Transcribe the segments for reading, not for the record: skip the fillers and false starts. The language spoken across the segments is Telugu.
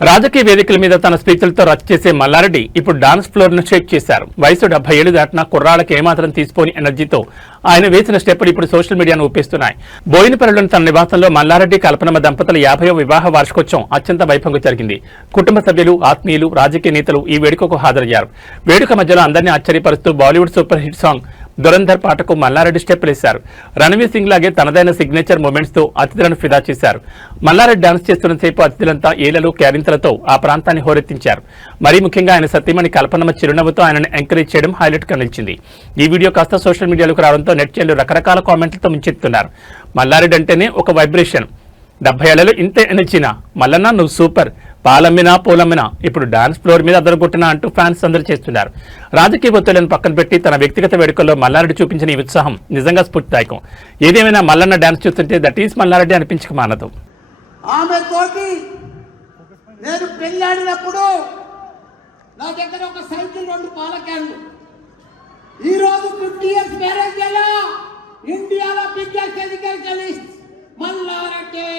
రాజకీయ వేదికల మీద తన స్పీచ్లతో రచ్చ చేసే మల్లారెడ్డి ఇప్పుడు డాన్స్ ఫ్లోర్ ను షేక్ చేశారు. వయసు 70 ఏళ్లు దాటినా కుర్రాళ్ళకి ఏమాత్రం తీసిపోని ఎనర్జీతో ఆయన వేసిన స్టెప్పులు ఇప్పుడు సోషల్ మీడియాను ఊపేస్తున్నాయి. బోయినపల్లిలోని తన నివాసంలో మల్లారెడ్డి కల్పనమ్మ దంపతుల 50వ వివాహ వార్షికోత్సవం అత్యంత వైభవంగా జరిగింది. కుటుంబ సభ్యులు, ఆత్మీయులు, రాజకీయ నేతలు ఈ వేడుకకు హాజరయ్యారు. వేడుక మధ్యలో అందరినీ ఆశ్చర్యపరుస్తూ Bollywood super hit song Dhurandhar పాటకు మల్లారెడ్డి స్టెప్ వేశారు. రణవీర్ సింగ్ లాగే తనదైన సిగ్నేచర్ మూమెంట్స్ తో అతిథులను ఫిదా చేశారు. మల్లారెడ్డి డాన్స్ చేస్తున్న సేపు అతిథులంతా ఏలలు, క్యారింతలతో ఆ ప్రాంతాన్ని హోరెత్తించారు. మరీ ముఖ్యంగా ఆయన సతీమణి కల్పనమ్మ చిరునవ్వుతో ఆయనను ఎంకరేజ్ చేయడం హైలైట్ గా నిలిచింది. ఈ వీడియో కాస్త సోషల్ మీడియాలోకి రావడంతో నెటిజన్లు రకరకాల కామెంట్లతో ముంచెత్తున్నారు. మల్లారెడ్డి అంటేనే ఒక వైబ్రేషన్. 70 ఏళ్లలో ఇంతే ఎనర్జీనా? మల్లన్న నువ్వు సూపర్, పాలమ్మినా పూలమ్మినా ఇప్పుడు డాన్స్ ఫ్లోర్ మీద అదరగొట్టినా అంటూ ఫ్యాన్స్ అందరూ చేస్తున్నారు. రాజకీయ ఒత్తిళ్లను పక్కన పెట్టి తన వ్యక్తిగత వేడుకల్లో మల్లారెడ్డి చూపించిన ఈ ఉత్సాహం నిజంగా స్ఫూర్తిదాయకం. ఏదేమైనా మల్లన్న డాన్స్ చూస్తుంటే దట్ ఈస్ మల్లారెడ్డి అనిపించక మానదు. ఆమె తోటి నేను పెళ్ళాడినప్పుడు నా దగ్గర ఒక సైకిల్, 2 పాల క్యాన్లు. ఈ రోజు 50 ఇయర్స్ మ్యారేజ్ ఎలా ఇండియాలో బిగ్గెస్ట్ ఎడ్యుకేషనిస్ట్ మల్లారెడ్డి.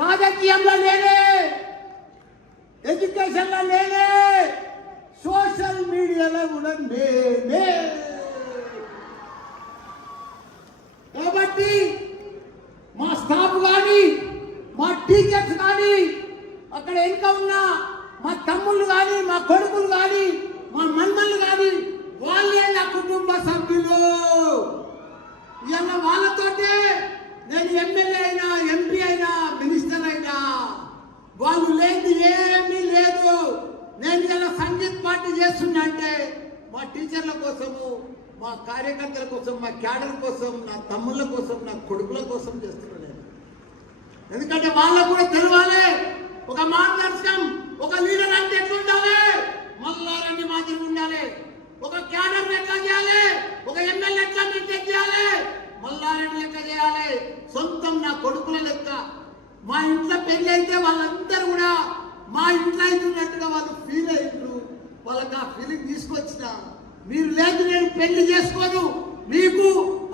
రాజకీయంలో లేనే, ఎడ్యుకేషన్లో లేనే, సోషల్ మీడియాలో కూడా లేనే. కాబట్టి మా స్టాఫ్ కానీ, మా టీచర్స్ కానీ, అక్కడ ఇంకా ఉన్న మా తమ్ముళ్ళు కానీ, మా కొడుకులు కానీ, మా మన్మళ్ళు కానీ వాళ్ళే నా కుటుంబ సభ్యులు. ఇలా వాళ్ళతోటే నేను ఎమ్మెల్యే అయినా, ఎంపీ అయినా, మినిస్టర్ అయినా. వాళ్ళు లేదు ఏమీ లేదు. నేను ఇలా సంగీత్ పార్టీ చేస్తున్నా అంటే మా టీచర్ల కోసము, మా కార్యకర్తల కోసం, మా క్యాడర్ కోసం, నా తమ్ముళ్ళ కోసం, నా కొడుకుల కోసం చేస్తున్నాను నేను. ఎందుకంటే వాళ్ళకు కూడా తెలవాలి ఒక మార్గదర్శకం, ఒక లీడర్ అంటే ఎట్లా ఉండాలి, మల్లారెడ్డి మాదిరి ఉండాలి. ఒక క్యాడర్ ఎట్లా చేయాలి, ఒక ఎమ్మెల్యే ఎట్లా మెయింటైన్ చేయాలి, మల్లారెడ్డి లెక్క చేయాలి. సొంతం నా కొడుకుల లెక్క. మా ఇంట్లో పెళ్లి అయితే వాళ్ళందరూ కూడా మా ఇంట్లో అవుతున్నట్టుగా వాళ్ళు ఫీల్ అయ్యారు. వాళ్ళకి ఆ ఫీలింగ్ తీసుకొచ్చిన. మీరు లేదు నేను పెళ్లి చేసుకోను, మీకు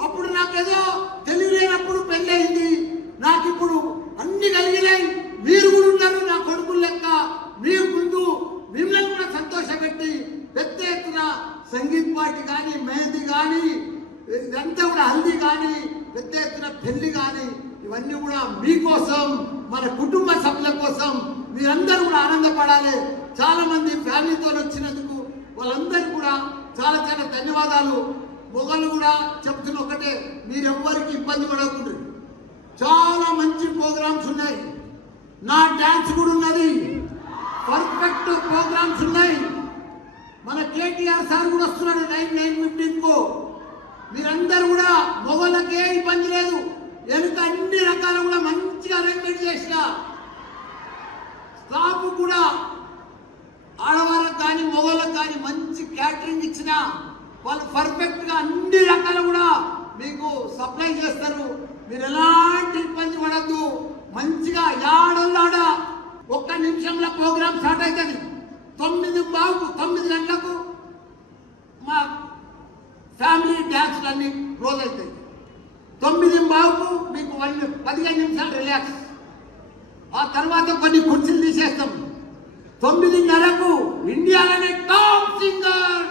అప్పుడు నాకేదో తెలియలేనప్పుడు పెళ్లి అయింది, నాకు ఇప్పుడు అన్ని కలిగినాయి, మీరు కూడా ఉన్నారు నా కొడుకుల లెక్క. మీరు ముందు మిమ్మల్ని కూడా సంతోషపెట్టి పెద్ద ఎత్తున సంగీత్ పార్టీ కానీ, మెహందీ కానీ, ఇదంతా కూడా హల్దీ కానీ, పెద్ద ఎత్తున పెళ్లి కానీ, ఇవన్నీ కూడా మీకోసం, మన కుటుంబ సభ్యుల కోసం మీరందరూ కూడా ఆనందపడాలి. చాలా మంది ఫ్యామిలీతో వచ్చినందుకు వాళ్ళందరూ కూడా చాలా చాలా ధన్యవాదాలు. మొగలు కూడా చెప్తున్న ఒకటే, మీరెవ్వరికి ఇబ్బంది పడకుండా చాలా మంచి ప్రోగ్రామ్స్ ఉన్నాయి. నా డాన్స్ కూడా ఉన్నది, పర్ఫెక్ట్ ప్రోగ్రామ్స్ ఉన్నాయి. మన కేటీఆర్ సార్ కూడా వస్తున్నాడు 9:15కు. మీరందరూ కూడా మొగలకే ఇబ్బంది లేదు. వెనుక అన్ని రకాల కూడా మంచిగా అరేంజ్మెంట్ చేసిన స్టాఫ్ కూడా ఆడవాళ్ళకు కానీ మొగలకు కానీ మంచి క్యాటరింగ్ ఇచ్చిన వాళ్ళు పర్ఫెక్ట్ గా అన్ని రకాల కూడా మీకు సప్లై చేస్తారు. మీరు ఎలాంటి ఇబ్బంది పడద్దు. మంచిగా యాడల్లాడ 1 నిమిషంలో ప్రోగ్రామ్ స్టార్ట్ అవుతుంది. 9 గంటలకు మా ఫ్యామిలీ డ్యాన్స్లు అన్ని క్లోజ్ అవుతాయి. 9:15కు మీకు 15 నిమిషాలు రిలాక్స్. ఆ తర్వాత కొన్ని కుర్చీలు తీసేస్తాం. 9:30కు ఇండియాలోనే టాప్ సింగర్.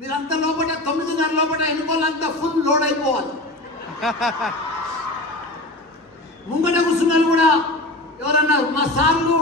మీరంతా లోపల 9:30 లోపల ఎన్నికోళ్ళంతా ఫుల్ లోడ్ అయిపోవాలి. ముంగట కూర్చున్నాను కూడా ఎవరన్నా మా సార్లు